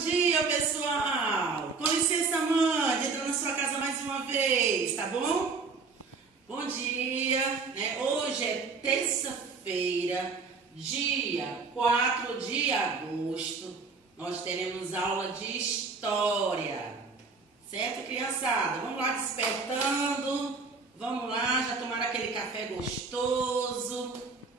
dia, pessoal! Com licença, mãe, entrando na sua casa mais uma vez, tá bom? Bom dia, né? Hoje é terça-feira, dia 4 de agosto. Nós teremos aula de história, certo, criançada? Vamos lá despertando, vamos lá, já tomaram aquele café gostoso?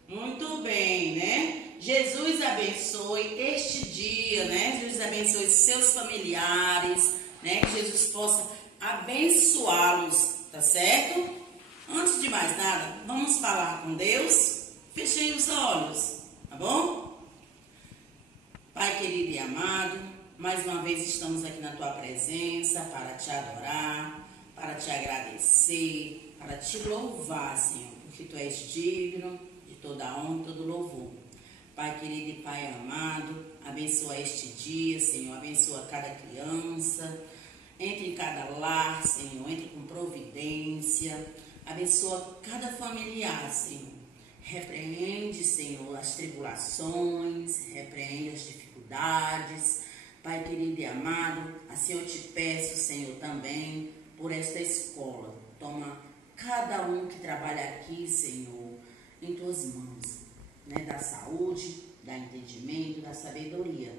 Muito bem, né? Jesus abençoe este dia, né? Jesus abençoe seus familiares, né? Que Jesus possa abençoá-los, tá certo? Antes de mais nada, vamos falar com Deus. Fechem os olhos, tá bom? Pai querido e amado, mais uma vez estamos aqui na tua presença para te adorar, para te agradecer, para te louvar, Senhor, porque tu és digno de toda a honra e todo louvor. Pai querido e Pai amado, abençoa este dia, Senhor, abençoa cada criança, entre em cada lar, Senhor, entre com providência, abençoa cada familiar, Senhor. Repreende, Senhor, as tribulações, repreende as dificuldades. Pai querido e amado, assim eu te peço, Senhor, também por esta escola. Toma cada um que trabalha aqui, Senhor, em tuas mãos, né? Da saúde, da entendimento, da sabedoria.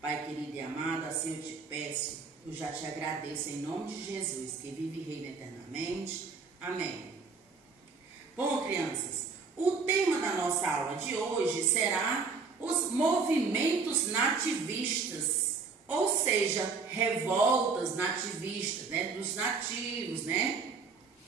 Pai querido e amado, assim eu te peço, eu já te agradeço em nome de Jesus, que vive e reina eternamente. Amém. Bom, crianças, o tema da nossa aula de hoje será os movimentos nativistas, ou seja, revoltas nativistas, né, dos nativos, né?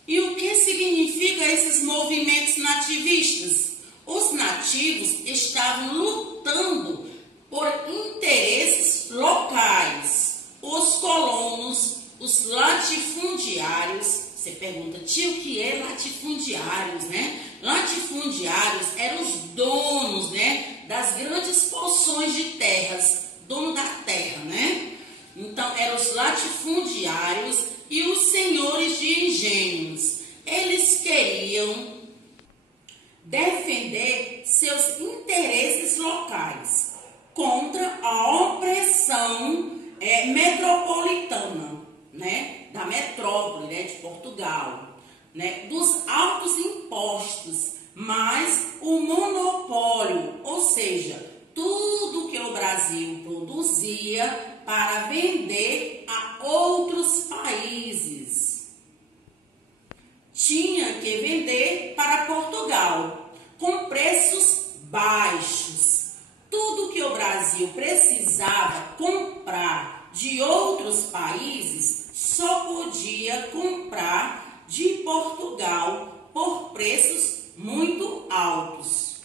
E o que significa esses movimentos nativistas? Os nativos estavam lutando por interesses locais. Os colonos, os latifundiários. Você pergunta, tio, o que é latifundiários, né? Latifundiários eram os donos, né, das grandes porções de terras, dono da terra, né? Então, eram os latifundiários e os senhores de engenhos. Eles queriam defender seus interesses locais contra a opressão metropolitana, né, da metrópole, né, de Portugal, né, dos altos impostos, mas o monopólio, ou seja, tudo que o Brasil produzia para vender a outros países. Tinha que vender para Portugal com preços baixos. Tudo que o Brasil precisava comprar de outros países só podia comprar de Portugal por preços muito altos.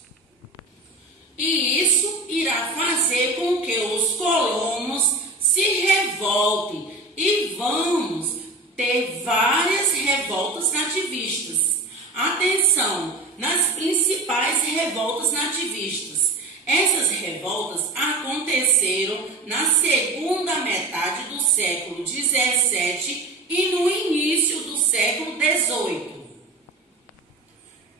E isso irá fazer com que os colonos se revoltem e vamos ter várias revoltas nativistas. Atenção, nas principais revoltas nativistas. Essas revoltas aconteceram na segunda metade do século XVII e no início do século XVIII.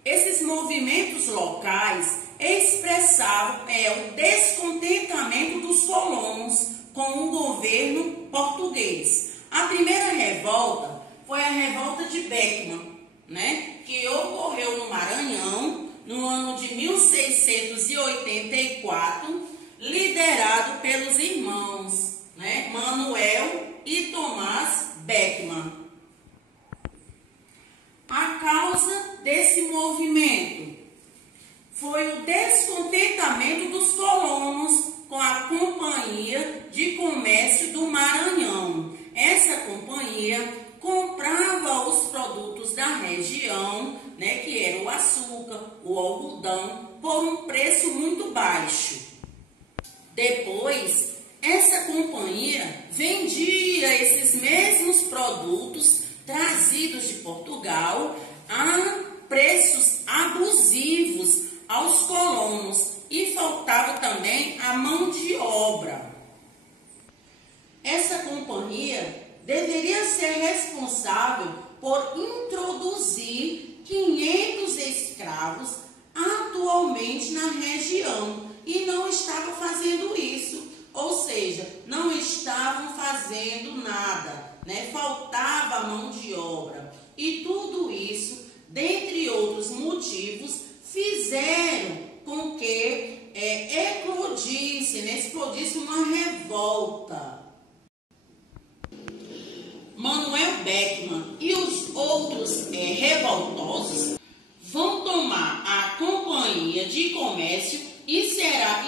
Esses movimentos locais expressavam o descontentamento dos colonos com o governo português. A primeira revolta foi a revolta de Beckman, né, que ocorreu no Maranhão no ano de 1684, liderado pelos irmãos, né, Manuel e Tomás Beckman. A causa desse movimento foi o descontentamento dos colonos com a Companhia de Comércio do Maranhão. Essa companhia comprava os produtos da região, né, que era o açúcar, o algodão, por um preço muito baixo. Depois, essa companhia vendia esses mesmos produtos trazidos de Portugal a preços abusivos aos colonos e faltava também a mão de obra. Essa companhia deveria ser responsável por introduzir 500 escravos atualmente na região e não estava fazendo isso, ou seja, não né? Faltava mão de obra. E tudo isso, dentre outros motivos, fizeram com que explodisse uma revolta. Manuel Beckmann e os outros revoltosos vão tomar a Companhia de Comércio e será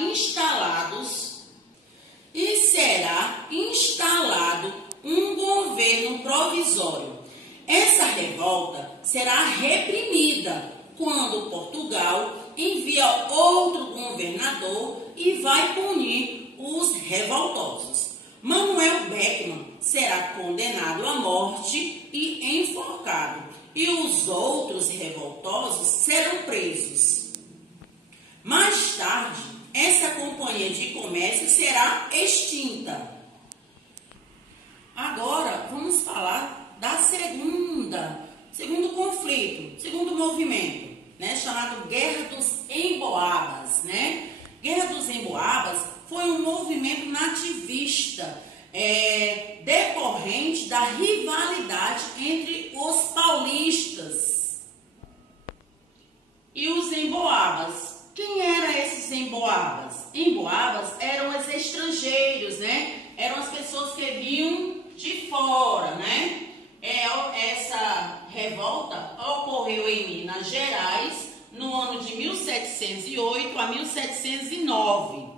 instalado um governo provisório. Essa revolta será reprimida quando Portugal envia outro governador e vai punir os revoltosos. Manuel Beckmann será condenado à morte e enforcado, e os outros revoltosos serão presos. Mais tarde, essa companhia de comércio será extinta. Agora, vamos falar da segundo conflito, segundo movimento, né, chamado Guerra dos Emboabas, né? Guerra dos Emboabas foi um movimento nativista decorrente da rivalidade entre os paulistas e os emboabas. Quem eram esses emboabas? Emboabas eram os estrangeiros, né? Eram as pessoas que vinham de fora, né? Essa revolta ocorreu em Minas Gerais no ano de 1708 a 1709.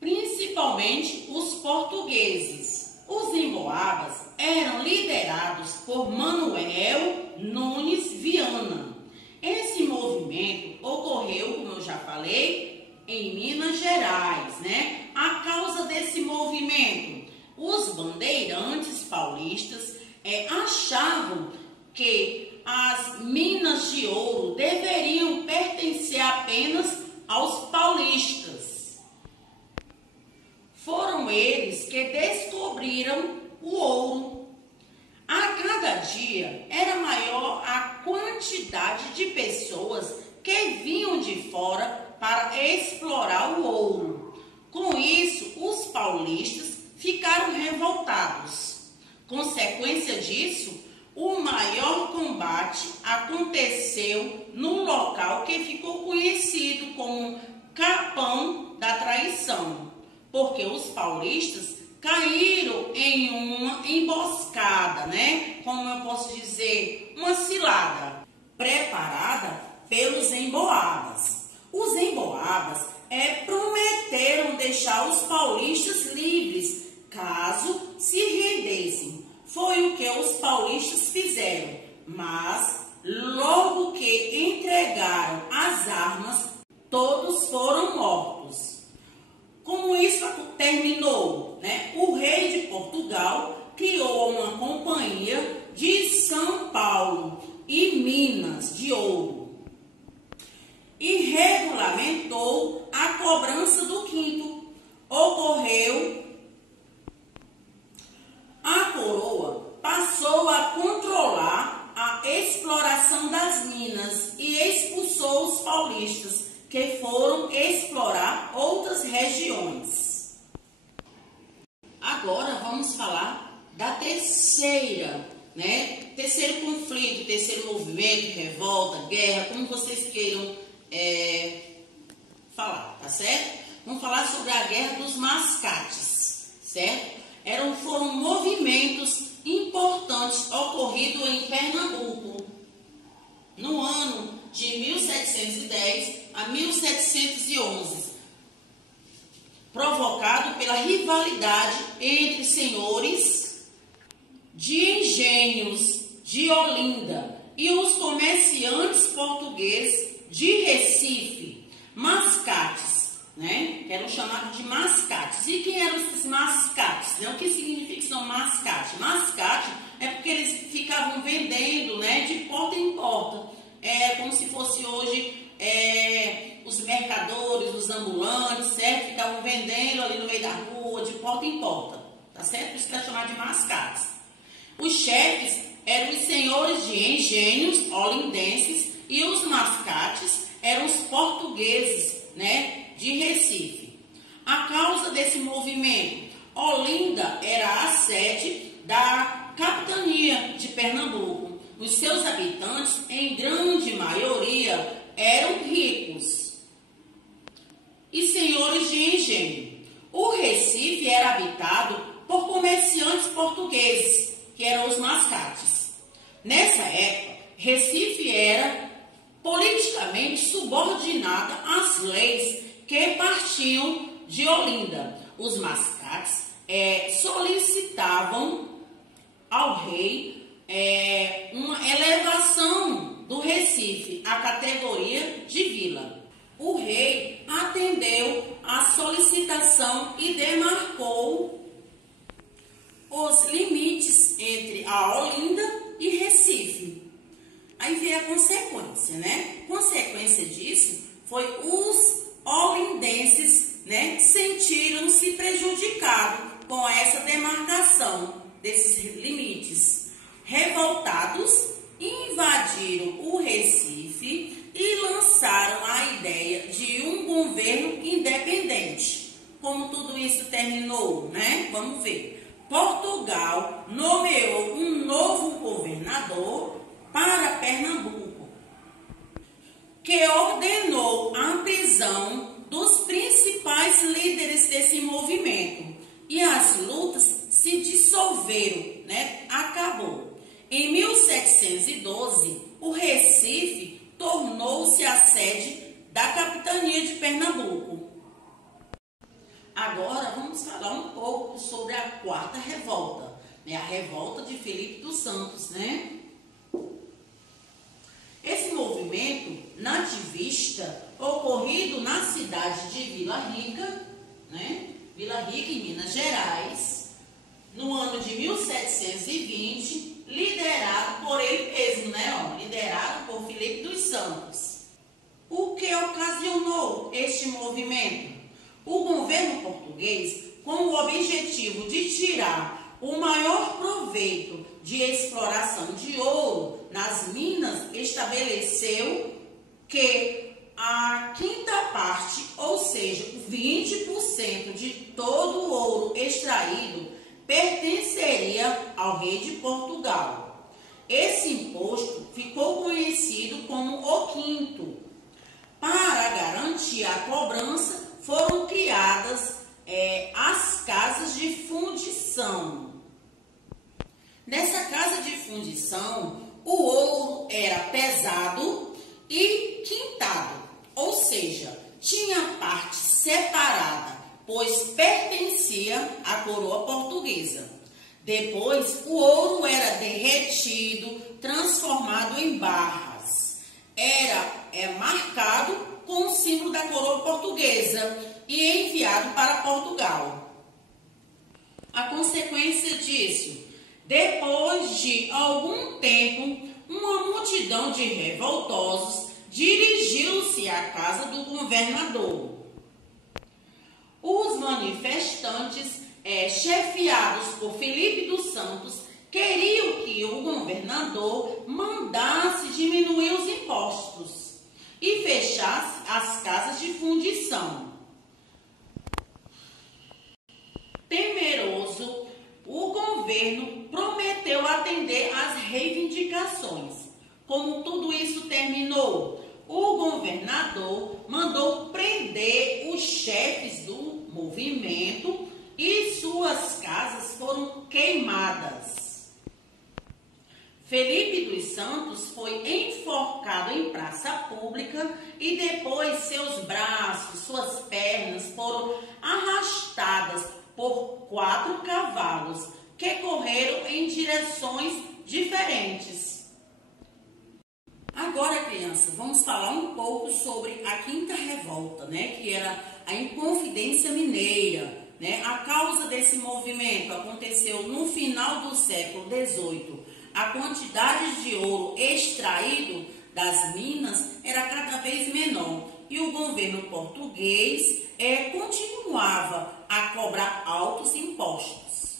Principalmente os portugueses. Os emboabas eram liderados por Manuel Nunes Viana. Esse movimento ocorreu, como eu já falei, em Minas Gerais, né? A causa desse movimento, os bandeirantes paulistas achavam que as minas de ouro deveriam pertencer apenas aos paulistas. Foram eles que descobriram o ouro. A cada dia era maior a quantidade de pessoas que vinham de fora para explorar o ouro. Com isso, os paulistas ficaram revoltados. Consequência disso, o maior combate aconteceu num local que ficou conhecido como Capão da Traição, porque os paulistas caíram em uma emboscada, né? Como eu posso dizer, uma cilada preparada pelos emboabas. Os emboabas prometeram deixar os paulistas livres caso se rendessem. Foi o que os paulistas fizeram, mas logo que entregaram as armas, todos foram mortos. Como isso terminou, né? O rei de Portugal criou uma companhia de São Paulo e Minas de ouro e regulamentou a cobrança do quinto. Ocorreu, a coroa passou a controlar a exploração das minas e expulsou os paulistas, que foram explorar outras regiões. Agora vamos falar da terceiro conflito, terceiro movimento, revolta, guerra, como vocês queiram falar, tá certo? Vamos falar sobre a Guerra dos Mascates, certo? Foram movimentos importantes ocorridos em Pernambuco no ano de 1710 a 1711, provocado pela rivalidade entre senhores de engenhos de Olinda e os comerciantes portugueses de Recife, mascates, né? Que eram chamados de mascates. E quem eram esses mascates? Né? O que significa que são mascates? Mascate é porque eles ficavam vendendo, né, de porta em porta. Como se fosse hoje os mercadores, os ambulantes, certo? Ficavam vendendo ali no meio da rua, de porta em porta, tá certo? Por isso que é chamado de mascates. Os chefes eram os senhores de engenhos olindenses e os mascates eram os portugueses, né, de Recife. A causa desse movimento, Olinda era a sede da capitania de Pernambuco. Os seus habitantes, em grande maioria, eram ricos e senhores de engenho. O Recife era habitado por comerciantes portugueses, que eram os mascates. Nessa época, Recife era politicamente subordinada às leis que partiam de Olinda. Os mascates solicitavam ao rei uma elevação do Recife à categoria de vila. O rei atendeu à solicitação e demarcou os limites entre a Olinda e Recife. Aí veio a consequência, né? Consequência disso foi os olindenses, né, sentiram-se prejudicados com essa demarcação desses limites. Revoltados, invadiram o Recife e lançaram a ideia de um governo independente. Como tudo isso terminou, né? Vamos ver. Portugal nomeou um novo governador para Pernambuco, que ordenou a prisão dos principais líderes desse movimento. E as lutas se dissolveram, né? Acabou. Em 1712, o Recife tornou-se a sede da capitania de Pernambuco. Agora vamos falar um pouco sobre a quarta revolta, né? A revolta de Felipe dos Santos, né? Esse movimento nativista ocorrido na cidade de Vila Rica, né? Vila Rica, em Minas Gerais, no ano de 1720, liderado por ele mesmo, né? Liderado por Felipe dos Santos. O que ocasionou este movimento? O governo português, com o objetivo de tirar o maior proveito de exploração de ouro nas minas, estabeleceu que a quinta parte, ou seja, 20% de todo o ouro extraído, pertenceria ao rei de Portugal. Esse imposto ficou conhecido como o quinto. Para garantir a cobrança, foram criadas as casas de fundição. Nessa casa de fundição, o ouro era pesado e quintado, ou seja, tinha parte separada, pois pertencia à coroa portuguesa. Depois, o ouro era derretido, transformado em barras. Era marcado com o símbolo da coroa portuguesa e enviado para Portugal. A consequência disso, depois de algum tempo, uma multidão de revoltosos dirigiu-se à casa do governador. Os manifestantes, chefiados por Felipe dos Santos, queriam que o governador mandasse diminuir os impostos e fechasse as casas de fundição. Temeroso, o governo prometeu atender às reivindicações. Como tudo isso terminou, o governador mandou prender os chefes do movimento e suas casas foram queimadas. Felipe dos Santos foi enforcado em praça pública e depois seus braços, suas pernas foram arrastadas por 4 cavalos que correram em direções diferentes. Agora, criança, vamos falar um pouco sobre a quinta revolta, né? Que era a Inconfidência Mineira, né? A causa desse movimento aconteceu no final do século XVIII. A quantidade de ouro extraído das minas era cada vez menor e o governo português continuava a cobrar altos impostos,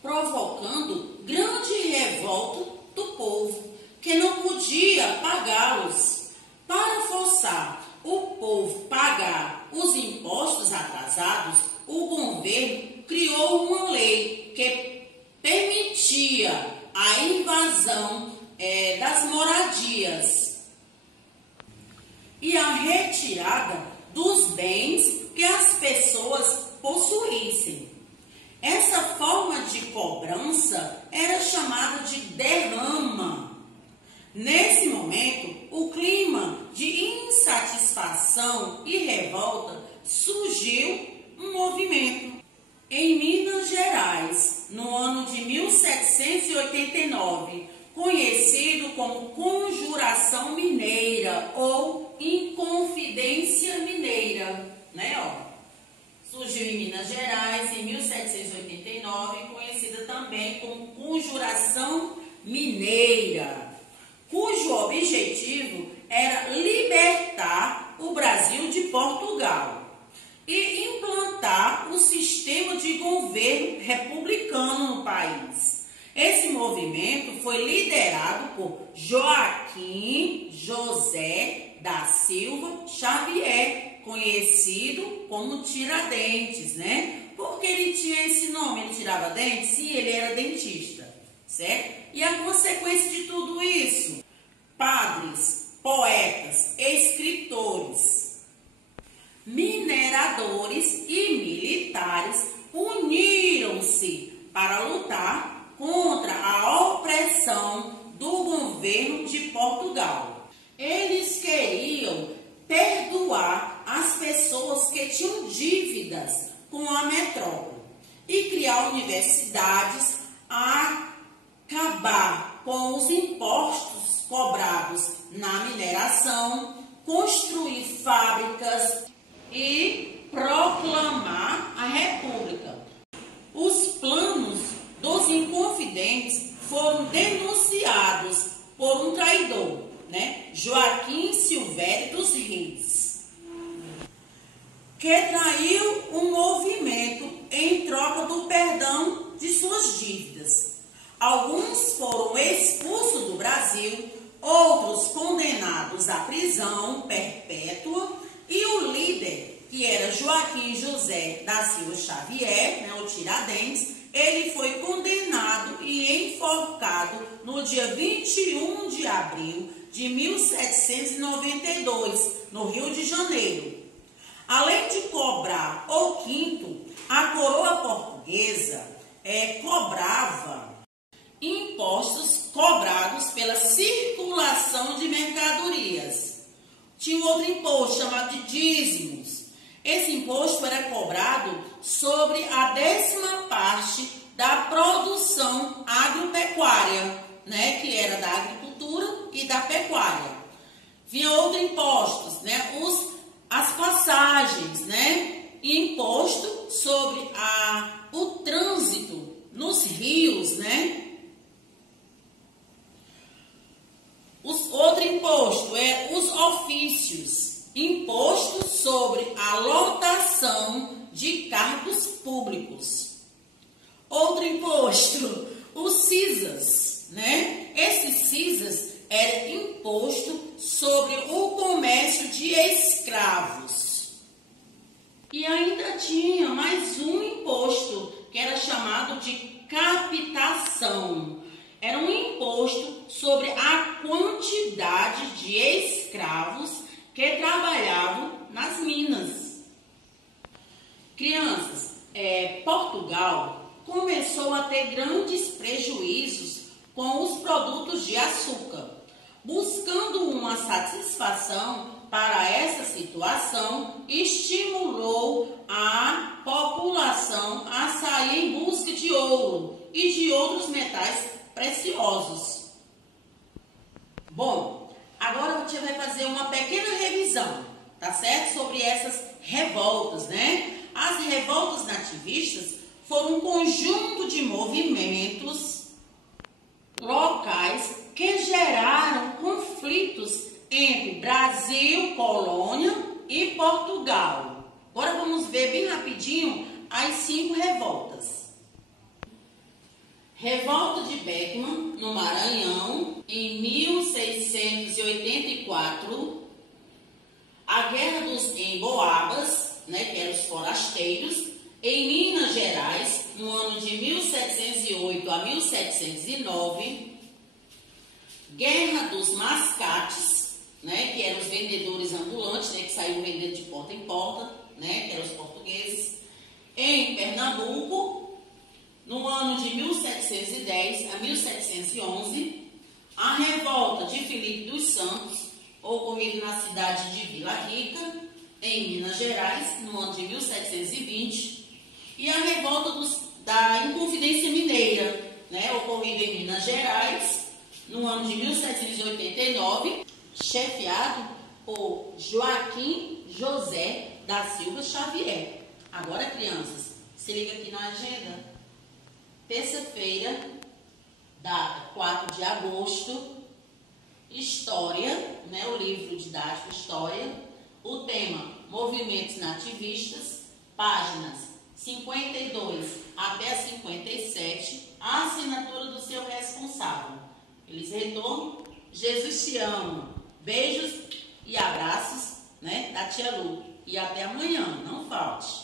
provocando grande revolta do povo, que não podia pagá-los. Para forçar o povo a pagar os impostos atrasados, o governo criou uma lei que permitia a invasão das moradias e a retirada dos bens que as pessoas possuíssem. Essa forma de cobrança era chamada de derrama. Nesse momento, o clima de insatisfação e revolta surgiu um movimento. Em Minas Gerais, no ano de 1789, conhecido como Conjuração Mineira ou Inconfidência Mineira, surgiu em Minas Gerais em 1789, conhecida também como Conjuração Mineira, cujo objetivo era libertar o Brasil de Portugal e implantar um sistema de governo republicano no país. Esse movimento foi liderado por Joaquim José da Silva Xavier, conhecido como Tiradentes, Por que ele tinha esse nome? Ele tirava dentes? Sim, ele era dentista, certo? E a consequência de tudo isso? Padres, poetas, escritores, mineradores e militares uniram-se para lutar contra a opressão do governo de Portugal. Eles queriam perdoar as pessoas que tinham dívidas com a metrópole e criar universidades, acabar com os impostos cobrados na mineração, construir fábricas e proclamar a República. Os planos dos Inconfidentes foram denunciados por um traidor, Joaquim Silvério dos Reis, que traiu um movimento em troca do perdão de suas dívidas. Alguns foram expulsos do Brasil, outros condenados à prisão perpétua, e o líder, que era Joaquim José da Silva Xavier, o Tiradentes, ele foi condenado e enforcado no dia 21 de abril de 1792, no Rio de Janeiro. Além de cobrar o quinto, a coroa portuguesa cobrava impostos cobrados pela circulação de mercadorias. Tinha outro imposto chamado de dízimos. Esse imposto era cobrado sobre a 10ª parte da produção agropecuária, que era da agricultura e da pecuária. Vinha outros impostos, as passagens, e imposto sobre o trânsito nos rios, Outro imposto os ofícios, imposto sobre a lotação de cargos públicos. Outro imposto, os CISAs, Esses CISAs era imposto sobre o comércio de escravos. E ainda tinha mais um imposto, que era chamado de captação. Era um imposto sobre a quantidade de escravos que trabalhavam nas minas. Crianças, Portugal começou a ter grandes prejuízos com os produtos de açúcar. Buscando uma satisfação para essa situação, estimulou a população a sair em busca de ouro e de outros metais preciosos. Bom, agora a gente vai fazer uma pequena revisão, tá certo? Sobre essas revoltas, As revoltas nativistas foram um conjunto de movimentos locais que geraram conflitos entre Brasil, colônia e Portugal. Agora vamos ver bem rapidinho as 5 revoltas. Revolta de Beckman, no Maranhão, em 1684. A Guerra dos Emboabas, que eram os forasteiros, em Minas Minas Gerais, no ano de 1708 a 1709. Guerra dos Mascates, né, que eram os vendedores ambulantes, né, que saíam vendendo de porta em porta, né, que eram os portugueses. Em Pernambuco, no ano de 1710 a 1711, a revolta de Filipe dos Santos, ocorrida na cidade de Vila Rica, em Minas Gerais, no ano de 1720, e a revolta da Inconfidência Mineira, né, ocorrida em Minas Gerais, no ano de 1789, chefiado por Joaquim José da Silva Xavier. Agora, crianças, se liga aqui na agenda. Terça-feira, data 4 de agosto, História, né, o livro didático História, o tema Movimentos Nativistas, páginas 52 até 57, a assinatura do seu responsável. Feliz retorno, Jesus te ama. Beijos e abraços, né, da tia Lu. E até amanhã, não falte.